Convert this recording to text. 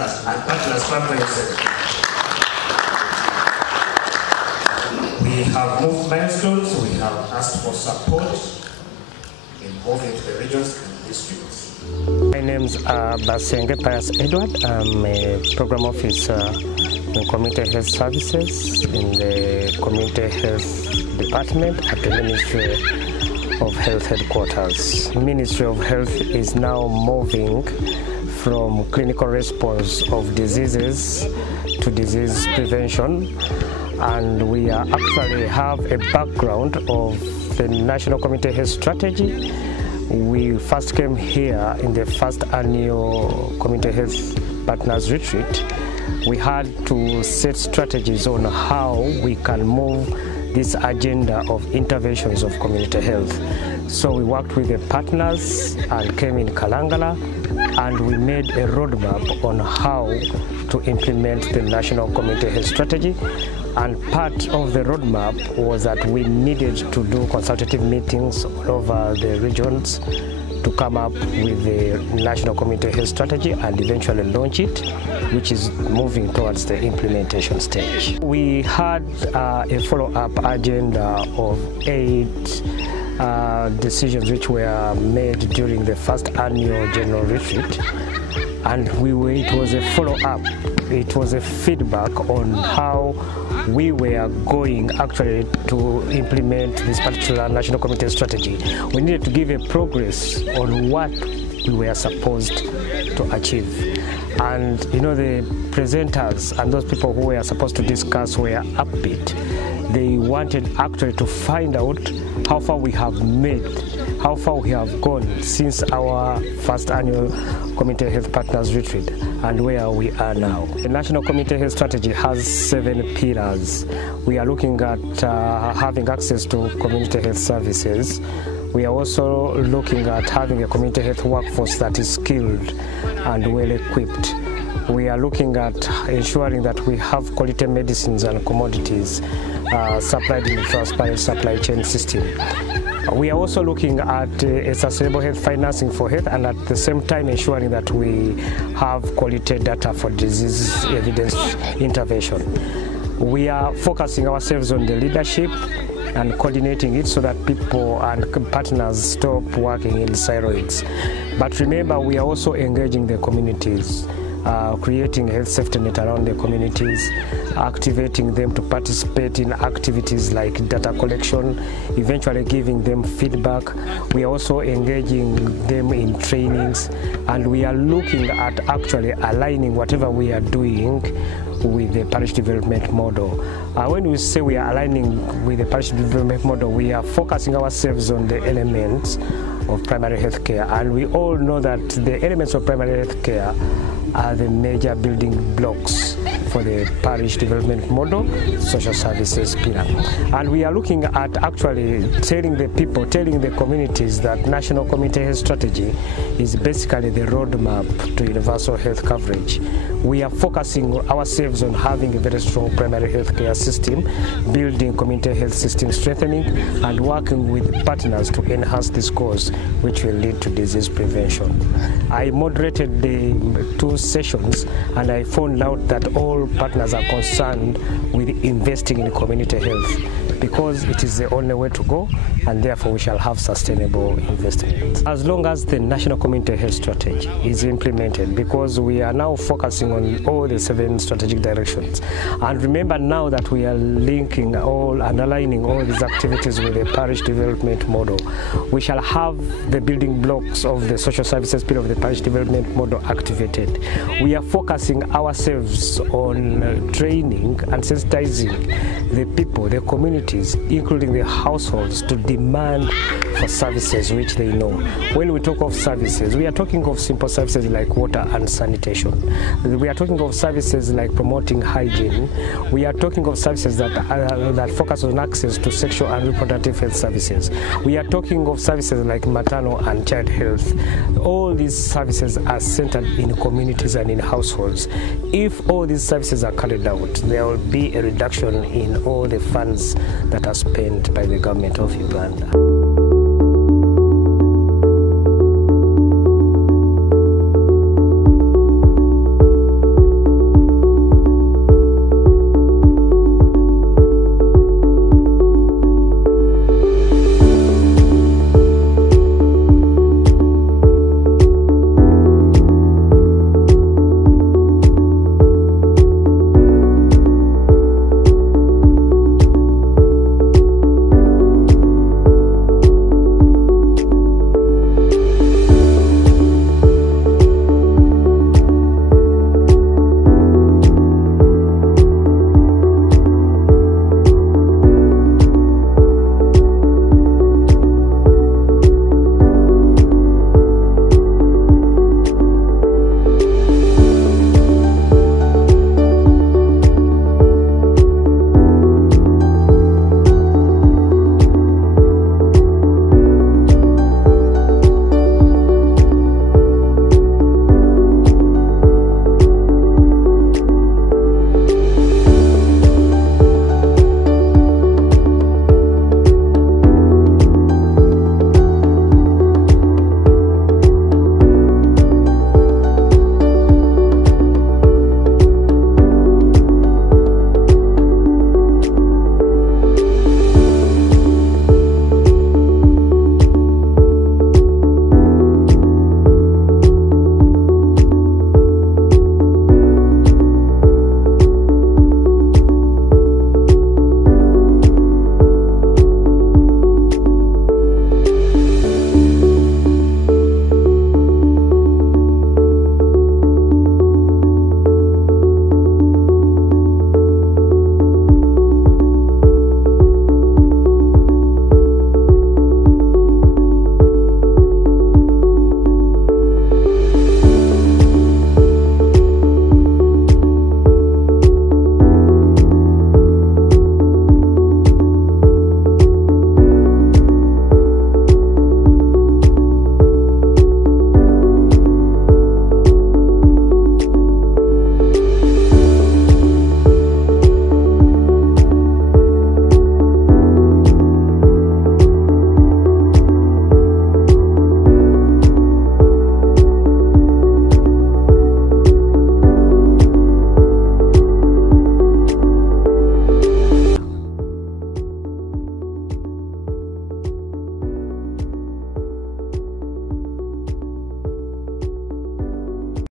partners and partners comprehensive. We have moved milestones, we have asked for support involving the regions and districts. My name is Basenge Pius Edward. I'm a program officer in Community Health Services in the Community Health Department at the Ministry of Health headquarters. The Ministry of Health is now moving from clinical response of diseases to disease prevention, and we actually have a background of the National Community Health Strategy. We first came here in the first annual Community Health Partners Retreat. We had to set strategies on how we can move this agenda of interventions of community health. So we worked with the partners and came in Kalangala, and we made a roadmap on how to implement the National Community Health Strategy. And part of the roadmap was that we needed to do consultative meetings all over the regions to come up with the National Community Health Strategy and eventually launch it, which is moving towards the implementation stage. We had a follow-up agenda of 8 decisions which were made during the first annual general retreat, and it was a follow-up. It was a feedback on how we were going actually to implement this particular National Community Strategy. We needed to give a progress on what we were supposed to achieve. And you know, the presenters and those people who were supposed to discuss were upbeat. They wanted actually to find out how far we have made, how far we have gone since our first annual Community Health Partners Retreat and where we are now. The National Community Health Strategy has 7 pillars. We are looking at having access to community health services. We are also looking at having a community health workforce that is skilled and well equipped. We are looking at ensuring that we have quality medicines and commodities supplied in a transparent supply chain system. We are also looking at a sustainable health financing for health, and at the same time ensuring that we have quality data for disease evidence intervention. We are focusing ourselves on the leadership and coordinating it so that people and partners stop working in silos. But remember, we are also engaging the communities, creating a health safety net around the communities, activating them to participate in activities like data collection, eventually giving them feedback. We are also engaging them in trainings, and we are looking at actually aligning whatever we are doing with the Parish Development Model. When we say we are aligning with the Parish Development Model, we are focusing ourselves on the elements of primary health care, and we all know that the elements of primary health care are the major building blocks for the Parish Development Model social services pillar. And we are looking at actually telling the people, telling the communities that National Community Health Strategy is basically the roadmap to universal health coverage. We are focusing ourselves on having a very strong primary health care system, building community health system strengthening, and working with partners to enhance this cause, which will lead to disease prevention. I moderated the 2 sessions, and I found out that all partners are concerned with investing in community health because it is the only way to go, and therefore we shall have sustainable investment. As long as the National Community Health Strategy is implemented, because we are now focusing on all the 7 strategic directions, and remember now that we are linking all and aligning all these activities with the Parish Development Model, we shall have the building blocks of the social services pillar of the Parish Development Model activated. We are focusing ourselves on training and sensitizing the people, the communities, including the households, to demand for services which they know. When we talk of services, we are talking of simple services like water and sanitation. We are talking of services like promoting hygiene. We are talking of services that focus on access to sexual and reproductive health services. We are talking of services like maternal and child health. All these services are centered in communities and in households. If all these services are carried out, there will be a reduction in all the funds that are spent by the government of Uganda.